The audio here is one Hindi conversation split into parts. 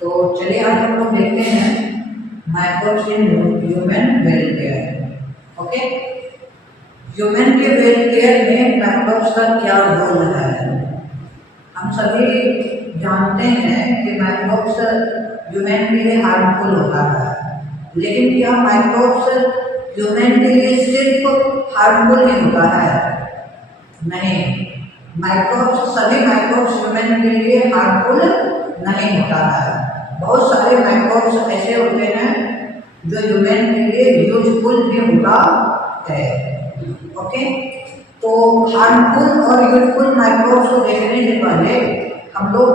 तो चलिए आज हम लोग देखते हैं microbes in human welfare. Okay, human के वेलफेयर में माइक्रोब्स का क्या रोल है। हम सभी जानते हैं कि माइक्रोब्स ह्यूमन के लिए हार्मफुल होता है, लेकिन क्या माइक्रोब्स ह्यूमन के लिए सिर्फ हार्मफुल ही होता है? नहीं, माइक्रोब्स सभी माइक्रोब्स ह्यूमन के लिए हार्मफुल नहीं होता है। बहुत सारे माइक्रोब्स ऐसे होते हैं जो ह्यूमन के लिए यूजफुल भी होता है। ओके, तो हार्मफुल और यूजफुल माइक्रोब्स को देखने से पहले हम लोग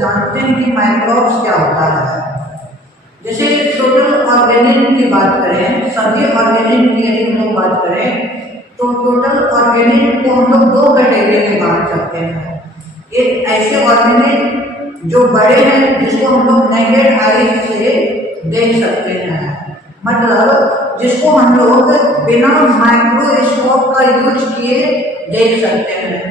जानते हैं कि माइक्रोब्स क्या होता है। जैसे टोटल ऑर्गेनिज्म की बात करें, सभी ऑर्गेनिज्म की यदि हम लोग बात करें तो टोटल ऑर्गेनिज्म को हम लोग दो कैटेगरी में बांट सकते हैं। एक ऐसे ऑर्गेनिज्म जो बड़े हैं जिसको हम लोग नेकेड आई से देख सकते हैं, मतलब जिसको हम लोग बिना माइक्रोस्कोप का यूज किए देख सकते हैं,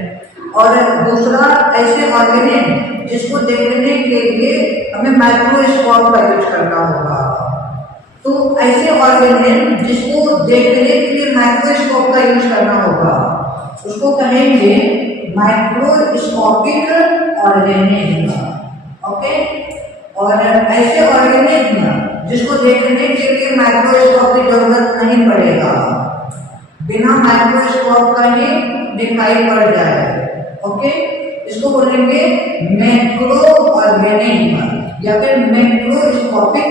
और दूसरा ऐसे ऑर्गेनिज्म जिसको देखने के लिए हमें माइक्रोस्कोप का यूज करना होगा। तो ऐसे ऑर्गेनिज्म जिसको देखने के लिए माइक्रोस्कोप का यूज करना होगा उसको कहेंगे माइक्रोस्कोपिक ऑर्गेनिज्म। ओके, और ऐसे ऑर्गेनिज्म जिसको देखने के लिए माइक्रोस्कोप की जरूरत नहीं पड़ेगा, बिना माइक्रोस्कोप का ही दिखाई पड़ जाए। ओके, इसको बोलेंगे मैक्रो ऑर्गेनिज्म या फिर मैक्रोस्कोपिक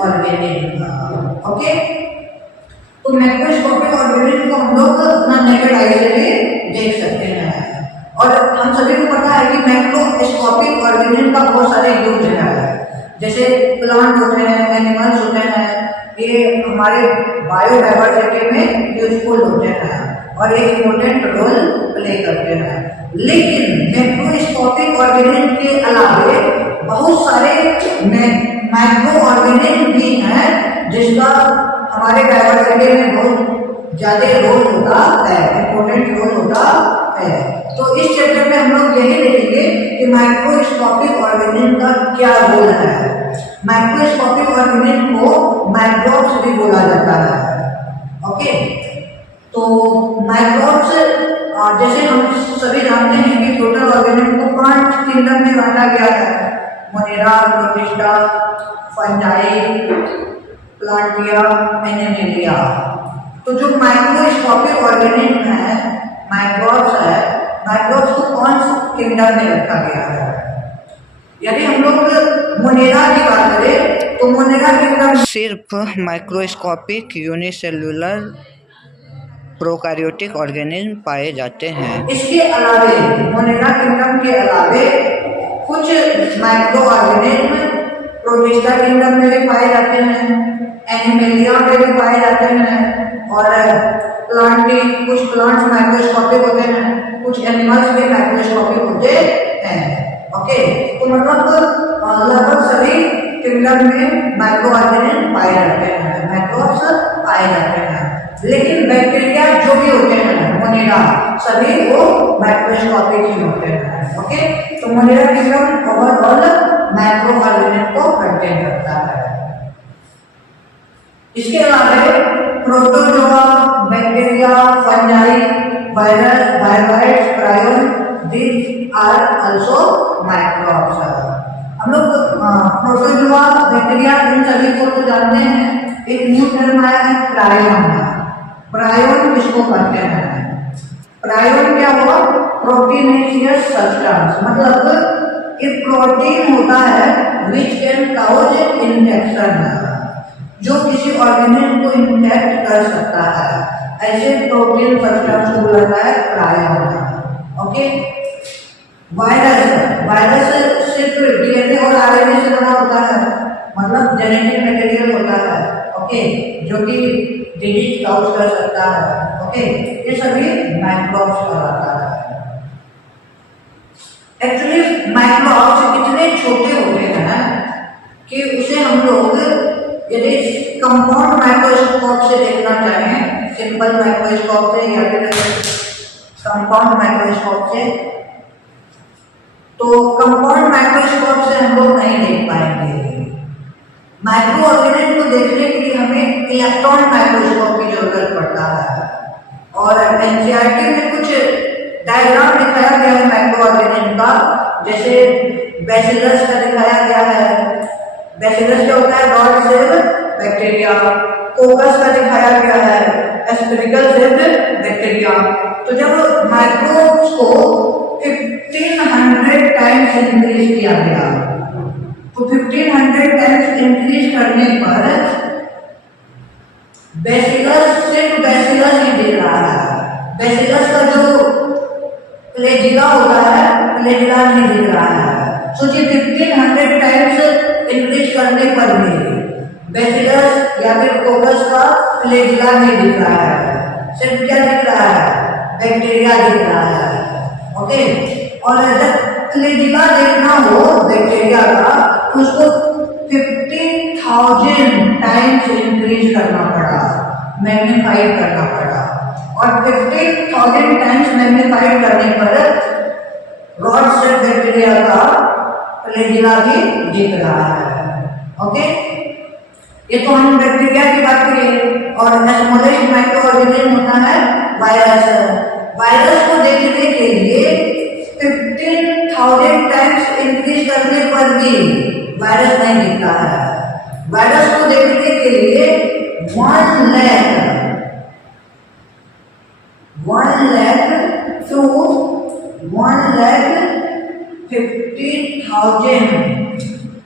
ऑर्गेनिज्म। ओके, तो मैक्रोस्कोपिक ऑर्गेनिज्म को हम लोग अपना नेकेड आई से भी देख सकते हैं, और हम सभी को पता है कि मैक्रोस्कोपिक ऑर्गेनिज्म का बहुत सारे यूज है। जैसे प्लांट होते हैं, एनिमल्स होते हैं, ये हमारे बायोडाइवर्सिटी में यूजफुल होते हैं और एक इम्पोर्टेंट रोल प्ले करते हैं। लेकिन मैक्रोस्कोपिक ऑर्गेनिज्म के अलावे बहुत सारे माइक्रो ऑर्गेनिज्म भी हैं जिसका हमारे डाइवर्सिटी में बहुत ज्यादा रोल होता है, इम्पोर्टेंट रोल होता है। तो इस चैप्टर में हम लोग यही देखेंगे कि माइक्रोस्कोपिक ऑर्गेनिज्म का क्या रोल है। माइक्रोस्कोपिक ऑर्गेनिज्म को माइक्रोब्स भी बोला जाता है। ओके, तो माइक्रोब्स जैसे हम सभी जानते हैं कि टोटल ऑर्गेनिज्म को 5 किंगडम में बांटा गया है: मोनेरा, प्रोटिस्टा, फंजाई, प्लांटिया, एनिमेलिया। तो जो माइक्रोस्कोपिक ऑर्गेनिज्म है, माइक्रोब्स है, माइक्रोब्स को कौन से किंगडम में रखा गया है? यदि हम लोग मोनेरा की बात करें तो मोनेरा किंगडम सिर्फ माइक्रोस्कोपिक यूनिसेल्युलर प्रोकैरियोटिक ऑर्गेनिज्म पाए जाते हैं। इसके अलावे मोनेरा किंगडम के अलावे कुछ माइक्रो ऑर्गेनिज्म प्रोटिस्टा किंगडम में भी पाए जाते हैं, एनिमेलिया में भी पाए जाते हैं, और प्लांट भी, कुछ प्लांट्स माइक्रोस्कोपिक होते हैं, कुछ एनिमल्स भी माइक्रोस्कोपिक होते हैं। ओके, तो मतलब लगभग सभी किंगडम में माइक्रो ऑर्गेनिज्म पाए जाते हैं, माइक्रोब्स पाए जाते हैं। लेकिन बैक्टीरिया जो भी होते हैं मोनेरा, सभी वो माइक्रोस्कोपिक ही होते हैं। ओके, तो Monera kingdom overall micro organism को कंटेन करता है। इसके अलावा protozoa, bacteria, fungi, virus, virus, prion, these are also microbes। हम लोग प्रोटोजोआ, बैक्टीरिया, इन सभी को तो जानते हैं। एक न्यू टर्म आया है प्रायोन। प्रायोन किसको कहते हैं? प्रायोन क्या हुआ? प्रोटीनेशियस सब्सटेंस, मतलब एक प्रोटीन होता है विच कैन काउज इन्फेक्शन, जो किसी ऑर्गेनिज्म को इन्फेक्ट कर सकता है। ऐसे प्रोटीन सब्सटेंस को बोला जाता है प्रायोन। ओके, वायरस, वायरस सिर्फ डीएनए और आरएनए से बना होता है, मतलब जेनेटिक मटेरियल होता है। ओके, जो कि डिजीज काउज कर सकता है। ओके, ये सभी माइक्रोब्स कहलाता है। एक्चुअली माइक्रोब्स इतने छोटे होते हैं कि उसे हम लोग यदि कंपाउंड माइक्रोस्कोप से देखना चाहें, सिंपल माइक्रोस्कोप से या फिर कंपाउंड माइक्रोस्कोप से, तो कंपाउंड माइक्रोस्कोप से हम लोग नहीं देख पाएंगे। माइक्रो ऑर्गेनिज्म को देखने के लिए हमें इलेक्ट्रॉन माइक्रोस्कोप की जरूरत पड़ता है। और एनसीईआरटी में कुछ डायग्राम दिखाया गया है माइक्रो ऑर्गेनिज्म का, जैसे बैसिलस का दिखाया गया है। बैसिलस क्या होता है? Rod cell bacteria. कोकस का दिखाया गया है, एस्पेरिकल सेल्ड बैक्टीरिया। तो जब माइक्रोब्स को 1500 टाइम्स इंक्रीज किया गया, तो 1500 टाइम्स इंक्रीज करने पर बैसिलस सिर्फ बैसिलस ही दिख रहा है। बैसिलस का जो फ्लैजिला होता है, फ्लैजिला नहीं दिख रहा है। सोचिए 1500 टाइम्स इंक्रीज करने पर भी बैसिलस या फिर कोकस का फ्लैजिला नहीं दिख रहा है, सिर्फ क्या दिख रहा है? बैक्टीरिया दिख रहा है। ओके, और जब फ्लैजिला देखना हो बैक्टीरिया का तो उसको 50,000 टाइम्स इंक्रीज करना पड़ा, मैग्नीफाइड करना पड़ा। और 50,000 टाइम्स मैग्नीफाइड करने पर रॉड सेल बैक्टीरिया का फ्लैजिला भी दिख रहा है। ओके, ये तो हम बैक्टीरिया की बात करें। और स्मॉलेस्ट माइक्रो ऑर्गेनिज्म होता है वायरस। वायरस को देखने के लिए 15,000 टाइम्स इंक्रीज करने पर भी वायरस नहीं दिखता है। वायरस को देखने के लिए 1 लाख to 1,50,000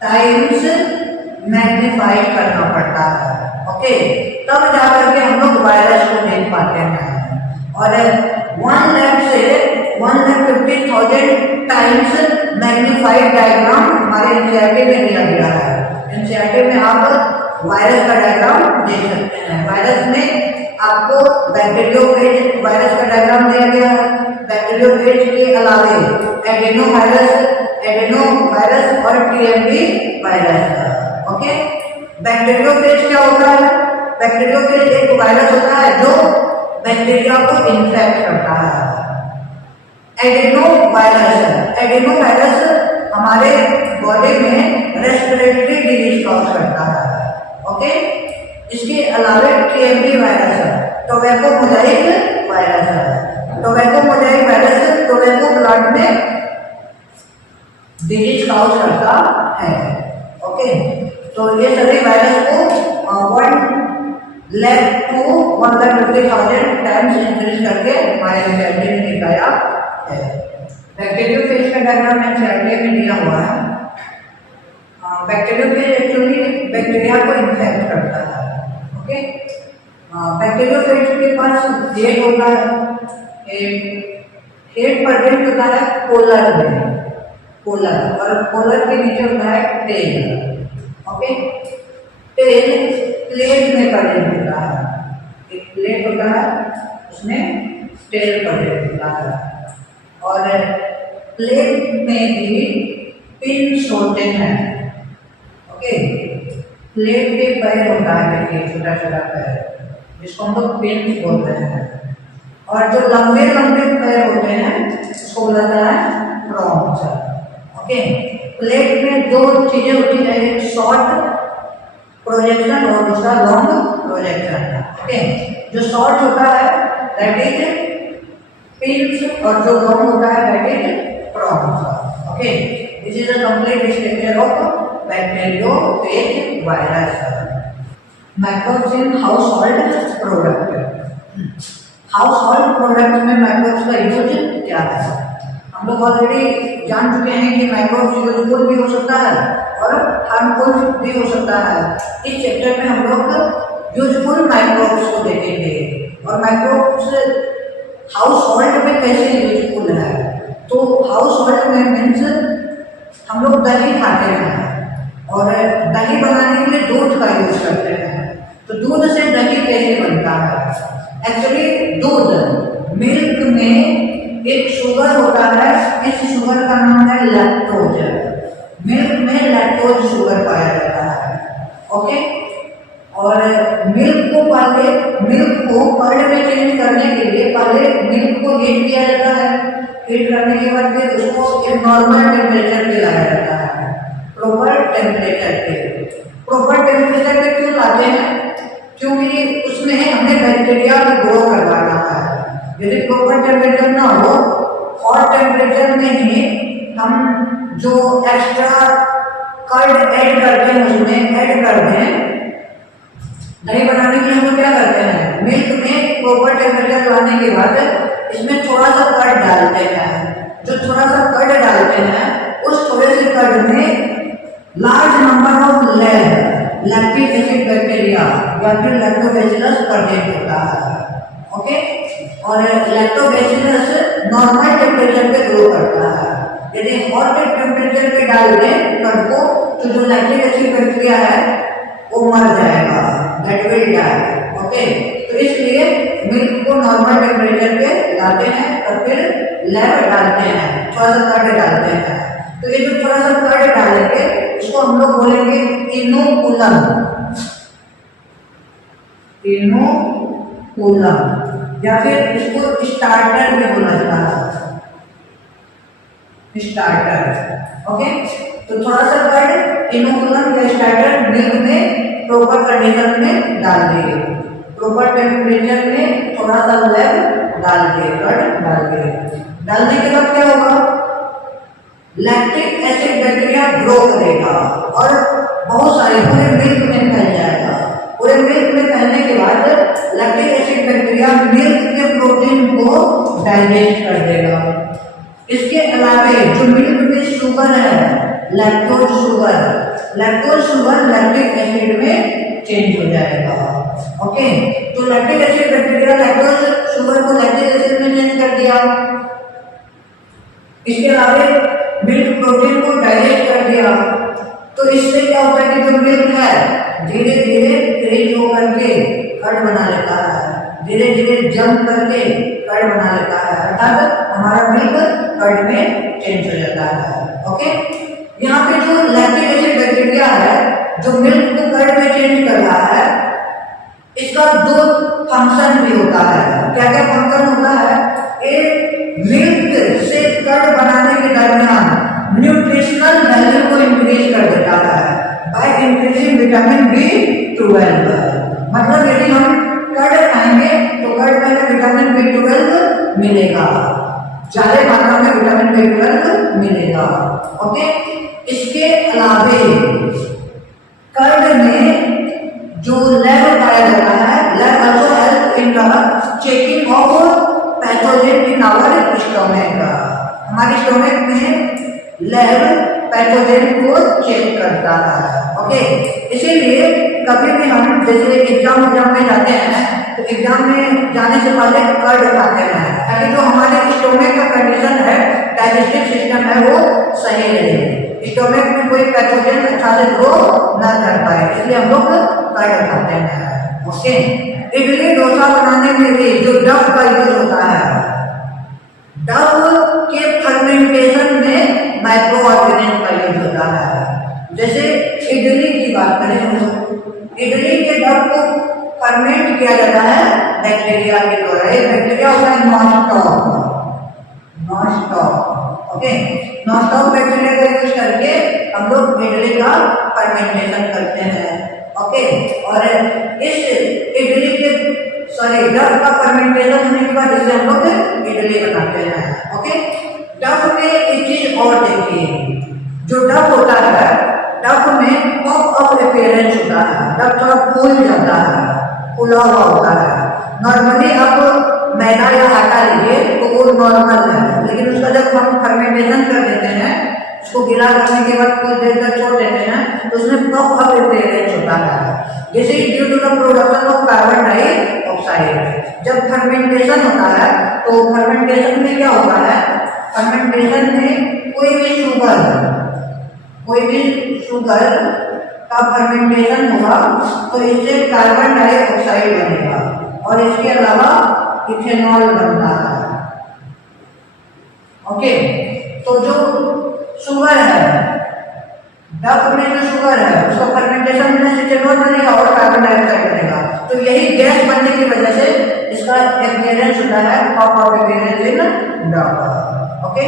टाइम्स मैग्नीफाई करना पड़ता है। ओके, तब जाकर के हम लोग वायरस को देख पाते हैं। और 1 लाख से 1,50,000 टाइम्स मैग्नीफाइड डायग्राम हमारे एनसीईआरटी में दिया गया है। एनसीईआरटी में आप वायरस का डायग्राम देख सकते हैं। वायरस में आपको बैक्टीरियोफेज वायरस का डायग्राम दिया गया है। बैक्टीरियोफेज के अलावे एडेनो वायरस और टीएमवी वायरस। ओके, बैक्टीरियोफेज क्या होता है? बैक्टीरियोफेज एक वायरस होता है जो बैक्टीरिया को इन्फेक्ट करता है। एडेनो वायरस हमारे बॉडी में रेस्पिरेटरी डिजीज कॉज करता है। ओके, इसके अलावे टीएमवी वायरस है, टोबैको मोजाइक वायरस है। Tobacco Mosaic virus tobacco plant में डिजीज कॉज करता है। ओके, तो ये सभी वायरस को 1 लाख to 1,50,000 टाइम्स इंक्रीज करके हमारे एनसीईआरटी में दिखाया है। बैक्टीरियोफेज का डायग्राम एनसीईआरटी में दिया हुआ है। बैक्टीरियोफेज एक्चुअली बैक्टीरिया को इन्फेक्ट करता है। ओके, बैक्टीरियोफेज के पास हेड होता है, हेड प्रेजेंट होता है पोलर में, और पोलर के नीचे होता है टेल। ओके, टेल प्लेट में प्रेजेंट होता है। एक प्लेट होता है, उसमें टेल प्रेजेंट होता है। और प्लेट में भी पिन्स होते हैं। ओके, प्लेट के पैर होता है, देखिए छोटा छोटा पैर, जिसको हम लोग पिन्स बोलते हैं। और जो लंबे लंबे पैर होते हैं उसको बोला जाता है प्रॉन्स। ओके, प्लेट में दो चीजें होती है, एक शॉर्ट प्रोजेक्शन और दूसरा लॉन्ग प्रोजेक्शन। ओके, जो शॉर्ट होता है दैट इज पिन्स और जो लॉन्ग होता है that is prawns. Okay, this is a complete structure of bacteriophage virus. Microbes in household product. Household product में माइक्रोब्स का यूज क्या है? हम लोग ऑलरेडी जान चुके हैं कि माइक्रोब्स यूजफुल भी हो सकता है और हार्मफुल भी हो सकता है। इस चैप्टर में हम लोग यूजफुल माइक्रोब्स को देखेंगे और माइक्रोब्स हाउस होल्ड में कैसे यूजफुल है। तो हाउस होल्ड में मीन्स हम लोग दही खाते हैं और दही बनाने के लिए दूध का यूज करते हैं। तो दूध से दही कैसे बनता है? एक्चुअली दूध मिल्क में एक शुगर होता है, इस शुगर का नाम है लैक्टोज। मिल्क में लैक्टोज शुगर पाया जाता है। ओके, और मिल्क को कर्ड में चेंज करने के लिए पहले मिल्क को हीट किया जाता है। हीट करने के बाद फिर उसको एक नॉर्मल टेम्परेचर पे लाया जाता है, प्रॉपर टेम्परेचर पे। प्रॉपर टेम्परेचर पे क्यों लाते हैं? क्योंकि उसमें हमें बैक्टीरिया को ग्रो करवाना है। यदि प्रॉपर टेम्परेचर ना हो, हॉट टेम्परेचर में ही हम जो एक्स्ट्रा कर्ड ऐड करते हैं उसमें ऐड करते हैं। दही बनाने के लिए हम लोग क्या करते हैं, मिल्क में प्रॉपर टेम्परेचर लाने के बाद इसमें थोड़ा सा कर्ड डालते हैं। जो थोड़ा सा कर्ड डालते हैं उस थोड़े से कर्ड में large number of lactic acid bacteria या फिर लैक्टोबैसिलस प्रेजेंट होता है। ओके, और लैक्टोबैसिलस नॉर्मल टेम्परेचर पे ग्रो करता है। यदि हॉट टेम्परेचर पे डाल दें कर्ड को तो जो लैक्टिक एसिड बैक्टीरिया है वो मर जाएगा, दैट विल डाई। ओके, तो इसलिए मिल्क को नॉर्मल टेम्परेचर पे लाते हैं और फिर लैब डालते हैं, थोड़ा सा कर्ड डालते हैं। तो ये जो थोड़ा सा कर्ड डालेंगे इसको हम लोग बोलेंगे इनोकुलम। इनोकुलम या फिर इसको स्टार्टर भी बोला जाता है, स्टार्टर। ओके, तो थोड़ा सा कर्ड इनोकुलम या स्टार्टर मिल्क में प्रॉपर कंडीशन में डाल दिए, प्रॉपर टेम्परेचर में थोड़ा सा लैब डाल दिए, कर्ड डाल दिए। डालने के बाद क्या होगा, लैक्टिक एसिड बैक्टीरिया ग्रो करेगा और बहुत सारे पूरे मिल्क में फैल जाएगा। पूरे मिल्क में फैलने के बाद लैक्टिक एसिड बैक्टीरिया मिल्क के प्रोटीन को डाइजेस्ट कर देगा। इसके अलावा जो मिल्क में शुगर है, लैक्टोज शुगर लैक्टिक एसिड में चेंज हो जाएगा। ओके, तो lactic acid bacteria lactose sugar को लैक्टिक एसिड में चेंज कर दिया। इसके अलावा मिल्क प्रोटीन को डाइजेस्ट कर दिया। तो इससे क्या होता है कि जो मिल्क है धीरे धीरे क्रीज होकर के कर्ड बना लेता है, धीरे धीरे जम करके कर्ड बना लेता है, अर्थात हमारा मिल्क कर्ड में चेंज हो जाता है। ओके, यहाँ पे जो लैक्टिक एसिड बैक्टीरिया है जो मिल्क को कर्ड में चेंज कर रहा है, इसका दो फंक्शन भी होता है। क्या क्या फंक्शन होता है? एक, मिल्क से कर्ड बनाने के दरमियान न्यूट्रिशनल वैल्यू को इंक्रीज कर देता है बाय इंक्रीजिंग विटामिन B12। मतलब यदि हम कर्ड खाएंगे तो कर्ड में विटामिन B12 मिलेगा, ज्यादा मात्रा में विटामिन B12 मिलेगा। ओके, इसके अलावा कर्ड में जो लैब पाया जाता है, lab also help in the checking of pathogen in our stomach. हमारे स्टोमक में लैब पैथोजेन को चेक करता है। ओके, इसीलिए कभी भी हम जैसे एग्जाम में जाते हैं तो एग्जाम में जाने से पहले कर्ड खाते हैं ताकि जो हमारे स्टोमक का कंडीशन है, डाइजेस्टिव सिस्टम है, वो सही रहे, स्टोमक में कोई पैथोजेन अच्छा से ग्रो न कर पाए, इसलिए हम लोग कर्ड खाते हैं। ओके, इडली डोसा बनाने में भी जो डव का यूज होता है, डव के फर्मेंटेशन में माइक्रो ऑर्गेनिज्म का यूज होता है। जैसे इडली की बात करें हम लोग, इडली के डव को फर्मेंट किया जाता है बैक्टीरिया के द्वारा। एक बैक्टीरिया होता है नॉस्टॉक। ओके, नॉस्टॉक बैक्टीरिया का यूज करके हम लोग इडली का फर्मेंटेशन करते हैं। ओके, और इस इडली के डव का फर्मेंटेशन होने के बाद इसे हम लोग इडली बनाते हैं। ओके, डव में एक चीज और देखिए, जो डव होता है, डव में पॉप अप अपीयरेंस होता है, डव थोड़ा फूल जाता है, फूला हुआ होता है। नॉर्मली आप मैदा या आटा लीजिए तो वो नॉर्मल है, लेकिन उसका जब हम फर्मेंटेशन कर देते हैं, उसको गिला रखने के बाद कुछ देर तक छोड़ देते हैं तो उसमें पॉप अप अपीयरेंस होता है। जैसे due to the production of carbon dioxide. जब फर्मेंटेशन होता है तो फर्मेंटेशन में क्या होता है, फर्मेंटेशन में कोई भी शुगर का फर्मेंटेशन होगा तो इससे कार्बन डाइऑक्साइड बनेगा और इसके अलावा इथेनॉल बनता है। ओके, तो जो शुगर है, डव में जो शुगर है उसका फर्मेंटेशन में से इथेनॉल बनेगा और कार्बन डाइऑक्साइड बनेगा। तो यही गैस बनने की वजह से इसका अपीयरेंस होता है, पॉप अप अपीयरेंस इन डव। ओके।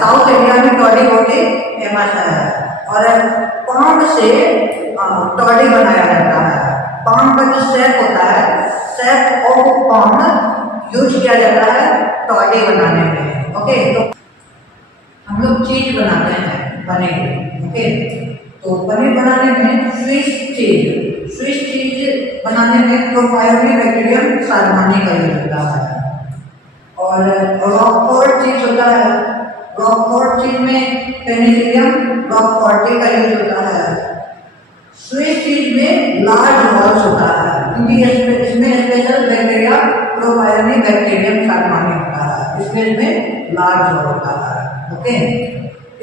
साउथ इंडिया में टॉडी बॉडी फेमस है और पाम से टॉडी बनाया जाता है। पाम का जो शेप होता है, शेप ऑफ पाम यूज किया जाता है टॉडी बनाने में। ओके, तो हम लोग चीज बनाते हैं पनीर। ओके, तो पनीर बनाने में स्विस चीज बनाने में प्रोपायोनिबैक्टीरियम साल्मोनी का यूज होता है और रॉकफोर्ट चीज होता है। रॉकफोर्ट चीज में पेनिसिलियम रॉकफोर्टी का यूज होता है। स्विस चीज में लार्ज वॉल्स होता है क्योंकि इसमें स्पेशल बैक्टीरिया प्रोपायोनिबैक्टीरियम साल्मोनी होता है, इसमें इसमें लार्ज वॉल होता है। ओके,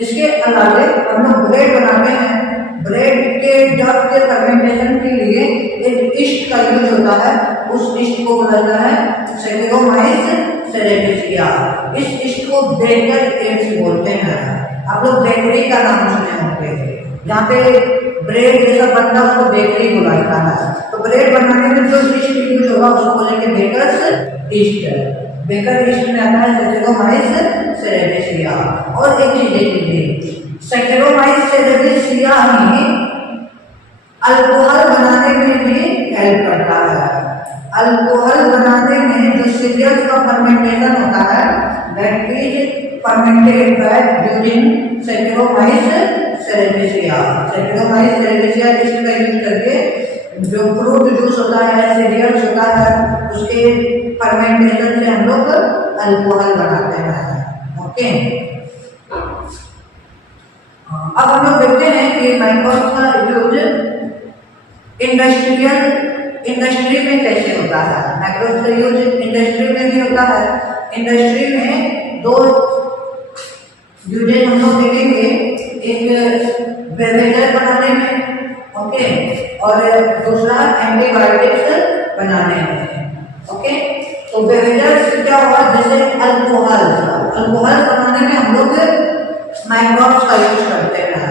इसके अलावा हम लोग ब्रेड बनाते हैं। ब्रेड के डब के फर्मेंटेशन के लिए एक ईस्ट का यूज होता है, उस ईस्ट को बोला जाता है सेकेरोमाइस सेरेटिसिया। इस ईस्ट को बेकर एड्स बोलते हैं। आप लोग बेकरी का नाम सुने होंगे, जहाँ पे ब्रेड जैसा बनता है उसको बेकरी बोला जाता है। तो ब्रेड बनाने में जो ईस्ट यूज होगा उसको बोलेंगे बेकर्स ईस्ट। बेकर ईस्ट में आता है सेकेरोमाइस सेरेटिसिया। और एक चीज देखिए, सेकेरोमाइस सेरेटिसिया ही अल्कोहल बनाने में भी हेल्प करता है। अल्कोहल बनाने में जो सीरियल्स का फर्मेंटेशन होता है that is fermented by using saccharomyces cerevisiae. Saccharomyces cerevisiae इसका यूज करके जो फ्रूट जूस होता है, सीरियल्स होता है, उसके फर्मेंटेशन से हम लोग अल्कोहल बनाते हैं। ओके, अब हम लोग देखते हैं कि माइक्रोब्स का यूज इंडस्ट्री में कैसे होता है। माइक्रोब्स का यूज इंडस्ट्री में भी होता है। इंडस्ट्री में दो यूजेज हम लोग देखेंगे, एक बेवरेजेस बनाने में, ओके, और दूसरा एंटीबायोटिक्स बनाने में। ओके, तो बेवरेजेस क्या हुआ, जैसे अल्कोहल बनाने में हम लोग माइक्रोब्स का यूज करते हैं।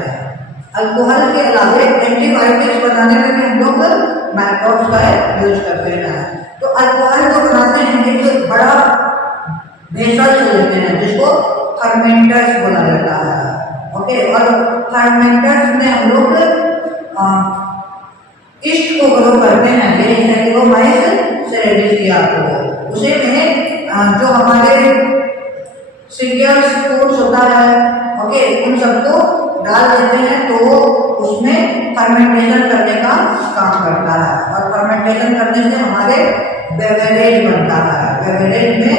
अल्कोहल के अलावा एंटीबायोटिक्स बनाने में भी हम लोग माइक्रोब्स का यूज करते हैं। तो अल्कोहल को बनाते हैं एक बड़ा वेसल से लेते हैं जिसको फर्मेंटर्स बोला जाता है। ओके, और फर्मेंटर्स में हम लोग ईस्ट को ग्रो करते हैं, जैसे सेकेरोमाइस सेरेटिसिया को। उसे में जो हमारे सीरियल्स फूड्स होता है, ओके, उन सबको डाल देते हैं तो वो उसमें फर्मेंटेशन करने का काम करता है और फर्मेंटेशन करने से हमारे बेवरेज बनता है। बेवरेज में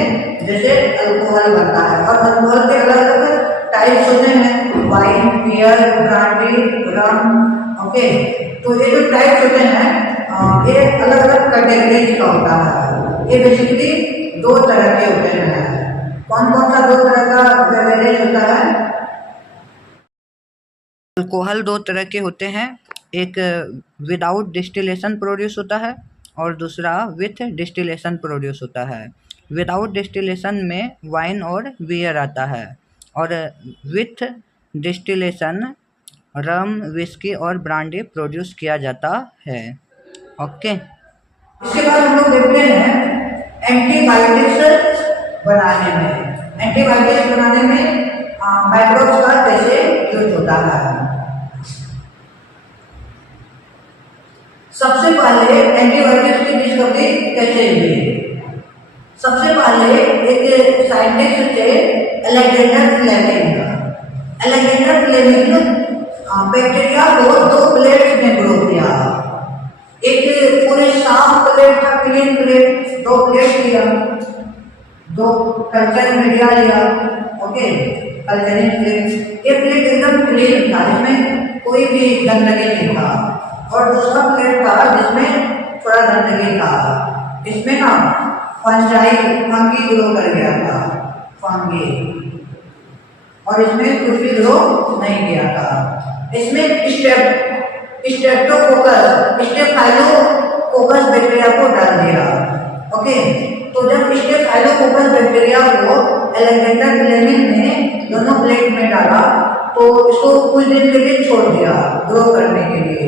जैसे अल्कोहल बनता है और अल्कोहल के अलग अलग टाइप्स होते हैं, वाइन, बियर, ब्रांडी, रम। ओके, तो ये जो टाइप्स होते हैं ये अलग अलग कैटेगरीज का होता है। ये बेसिकली दो तरह के होते हैं। कौन कौन सा दो तरह का बेवरेज होता है? अल्कोहल दो तरह के होते हैं, एक विदाउट डिस्टिलेशन प्रोड्यूस होता है और दूसरा विथ डिस्टिलेशन प्रोड्यूस होता है। विदाउट डिस्टिलेशन में वाइन और बियर आता है और विथ डिस्टिलेशन रम, विस्की और ब्रांडी प्रोड्यूस किया जाता है। ओके, इसके बाद हम लोग देखते हैं एंटीबायोटिक्स बनाने में। एंटीबायोटिक्स बनाने में माइक्रोब्स का कैसे यूज होता है। सबसे पहले एंटीबायोटिक्स की डिस्कवरी कैसे हुई? सबसे पहले एक साइंटिस्ट थे Alexander Fleming. Alexander Fleming bacteria को दो प्लेट्स में ग्रो किया। एक पूरे साफ प्लेट था, क्लीन प्लेट, दो प्लेट लिया, दो कल्चर मीडिया लिया। ओके, कल्चरिंग प्लेट, एक प्लेट एकदम क्लीन था जिसमें कोई भी गंदगी नहीं था और दूसरा प्लेट था जिसमें थोड़ा गंदगी था। इसमें ना फंगी ग्रो कर गया था, फंगी, और इसमें कुछ भी ग्रो नहीं किया था। इसमें स्टेफाइलोकोकस बैक्टीरिया को डाल दिया। ओके, तो जब स्टेफाइलोकोकस बैक्टीरिया को अलेक्जेंडर फ्लेमिंग ने दोनों प्लेट में डाला तो इसको कुछ दिन के लिए छोड़ दिया ग्रो करने के लिए।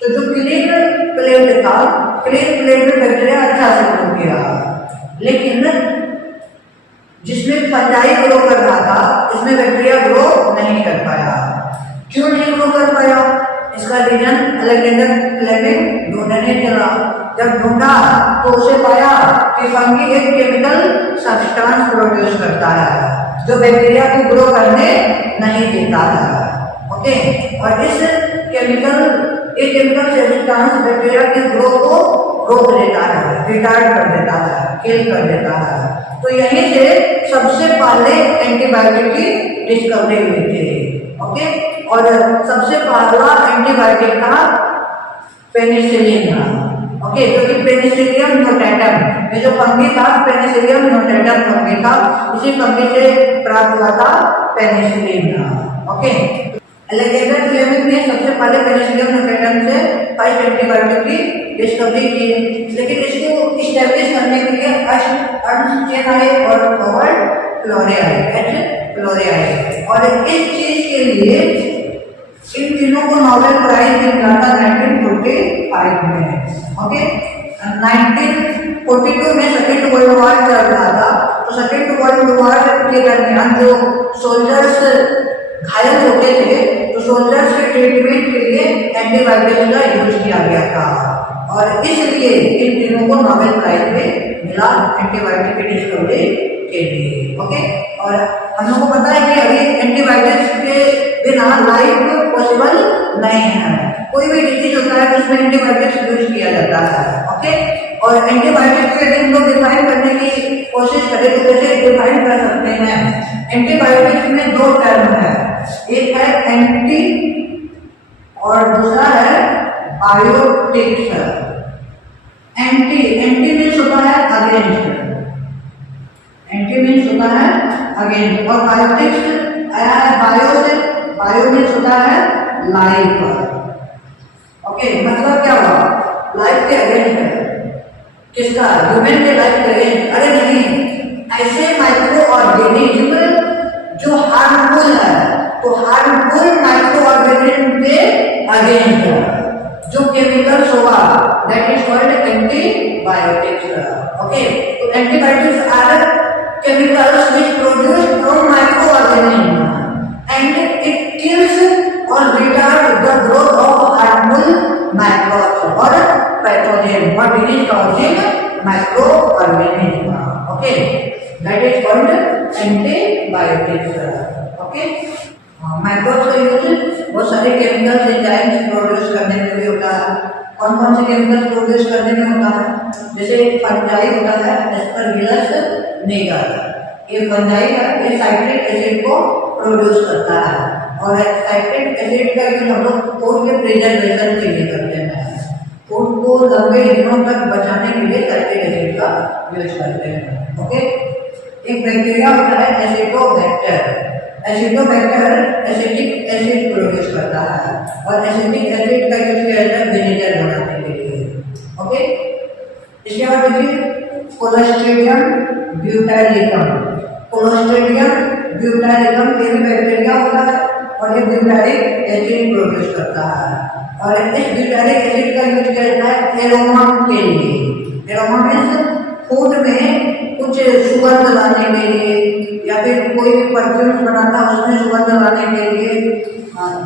तो जो क्लीन प्लेट था, क्लीन प्लेट में बैक्टीरिया अच्छा से ग्रो किया, लेकिन जिसमें फंजाई ग्रो कर रहा था इसमें बैक्टीरिया ग्रो नहीं कर पाया। क्यों नहीं ग्रो कर पाया? इसका रीजन अलेक्जेंडर फ्लेमिंग ढूंढने चला। जब ढूंढा तो उसे पाया कि फंगी एक केमिकल सब्सटेंस प्रोड्यूस करता है जो बैक्टीरिया को ग्रो करने नहीं देता है। ओके, और इस केमिकल सब्सटेंस बैक्टीरिया के ग्रो को रोक देता है, रिटार्ड कर देता है, किल कर देता है। तो यहीं से सबसे पहले एंटीबायोटिक की डिस्कवरी हुई थी। ओके, और सबसे पहला एंटीबायोटिक था पेनिसिलिन। ओके, जो कि पेनिसिलियम नोटेटम, ये जो फंगी था पेनिसिलियम नोटेटम फंगी था, उसी फंगी से प्राप्त हुआ था पेनिसिलिन। ओके, अलेक्जेंडर फ्लेमिंग ने सबसे पहले पेनिसिलियम नोटेटम से फर्स्ट एंटीबायोटिक की डिस्कवरी की, लेकिन इसको इस्टेब्लिश करने के लिए अर्नस्ट चेन आए और हॉवर्ड फ्लोरे आए, और इस चीज के लिए इन तीनों को नोबेल प्राइज मिला था 1945 में। ओके, 1942 में सेकेंड वर्ल्ड वॉर चल रहा था, तो सेकेंड वर्ल्ड वॉर के दरमियान जो सोल्जर्स घायल होते थे, तो सोल्जर्स के ट्रीटमेंट के लिए एंटीबायोटिक्स का यूज किया गया था, और इसलिए इन तीनों को नोबेल प्राइज में मिला एंटीबायोटिक की डिस्कवरी के लिए। ओके, और हम लोग को पता है कि अभी एंटीबायोटिक्स के बिना लाइफ पॉसिबल नहीं है। कोई भी डिजीज होता है तो उसमें एंटीबायोटिक्स यूज किया जाता है। ओके, और एंटीबायोटिक्स को हम लोग डिफाइन करने की कोशिश करें तो कैसे डिफाइन कर सकते हैं? एंटीबायोटिक्स में दो टर्म है, एक है एंटी और दूसरा है बायोटिक्स। एंटी मीन्स होता है अगेंस्ट, एंटी मीन्स होता है अगेंस्ट, और बायोटिक्स आया है बायो से, बायो मीन्स होता है लाइफ। ओके, मतलब क्या हुआ? लाइफ के अगेंस्ट है। किसका? ह्यूमन के लाइफ के अगेंस्ट? अरे नहीं, ऐसे माइक्रो ऑर्गेनिज्म जो हार्मफुल है, तो हार्मफुल माइक्रो ऑर्गेनिज्म के अगेंस्ट जो केमिकल्स होगा, that is called antibiotics. Okay, तो antibiotics are chemicals which produced from microorganisms and it kills or retards the growth of harmful microbes or pathogen or disease causing microorganism. Okay, that is called antibiotics. Okay, microbes का यूज बहुत सारे केमिकल्स एंजाइम्स प्रोड्यूस करने में भी होता है। कौन कौन से केमिकल्स प्रोड्यूस करने में होता है? जैसे फंजाई होता है एस्परगिलस निगर, ये फंजाई का ये साइट्रिक एसिड को प्रोड्यूस करता है, और साइट्रिक एसिड का यूज हम लोग फूड के प्रिजर्वेशन के लिए करते हैं। फूड को लंबे दिनों तक बचाने के लिए साइट्रिक एसिड का यूज करते हैं। ओके, एक बैक्टीरिया होता है एसिडोबैक्टर। एसिडोबैक्टर एसिटिक एसिड प्रोड्यूस करता है, और एसिटिक एसिड का यूज किया जाता है विनेगर बनाने के लिए। ओके, इसके बाद देखिए कोलोस्ट्रीडियम ब्यूटाइलिकम। कोलोस्ट्रीडियम ब्यूटाइलिकम ये भी बैक्टीरिया होता है, और ये ब्यूटाइलिक एसिड प्रोड्यूस करता है, और इस ब्यूटाइलिक एसिड का यूज किया जाता है एरोमा के लिए। एरोमा मीन्स फूड में कुछ सुगंध लाने के लिए, या फिर कोई भी परफ्यूम बनाता है उसमें सुगंध लाने के लिए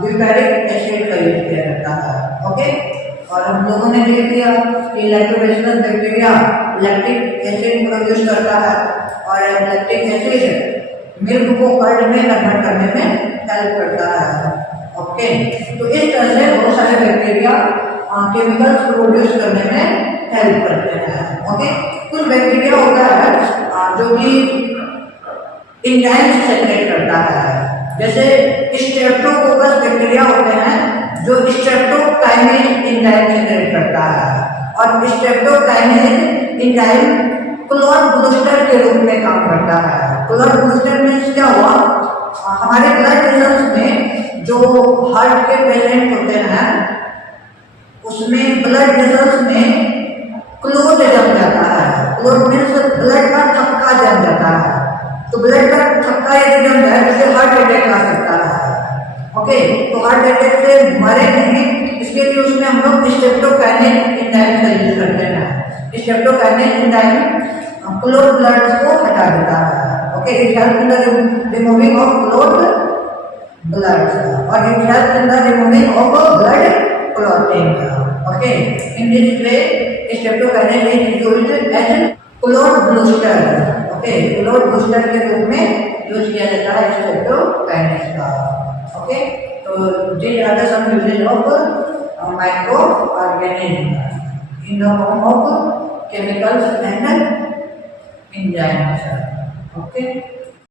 ब्यूटाइलिक एसिड का यूज किया जाता है। ओके, और हम लोगों ने देख लिया कि lactobacillus bacteria lactic acid produce करता है, और लैक्टिक एसिड मिल्क को कर्ड में कन्वर्ट करने में हेल्प करता है। ओके, तो इस तरह से बहुत सारे बैक्टीरिया केमिकल्स प्रोड्यूस करने में हेल्प करते हैं। ओके, कुछ बैक्टीरिया होता है जो कि एंजाइम सेक्रेट करता है, जैसे स्ट्रेप्टोकोकस बैक्टीरिया होते हैं जो स्ट्रेप्टोकाइनेज एंजाइम सेक्रेट करता है, और स्ट्रेप्टोकाइनेज एंजाइम क्लॉट बूस्टर के रूप में काम करता है। क्लॉट बूस्टर मीन्स क्या हुआ? हमारे ब्लड वेसल्स में जो हार्ट के पेशेंट होते हैं उसमें ब्लड वेसल्स में क्लोट जम जाता है। क्लोट मीन्स ब्लड का थक्का जम जाता है, तो ब्लड का थक्का यदि जम जाए जिससे हार्ट अटैक आ सकता है। ओके, तो हार्ट अटैक से मरे नहीं, इसके लिए उसमें हम लोग स्ट्रेप्टोकाइनेज एंजाइम का यूज करते हैं। स्ट्रेप्टोकाइनेज एंजाइम क्लोट ब्लड को हटा देता है। Okay, it helps in the removing of clot blood, or it helps in the removing of blood clotting. Okay, in this way, streptokinase is used as clot booster. Okay, clot booster के रूप में यूज किया जाता है स्ट्रेप्टोकाइनेस का. Okay, तो these are the some uses of microorganisms in the form of chemicals and enzymes. Okay.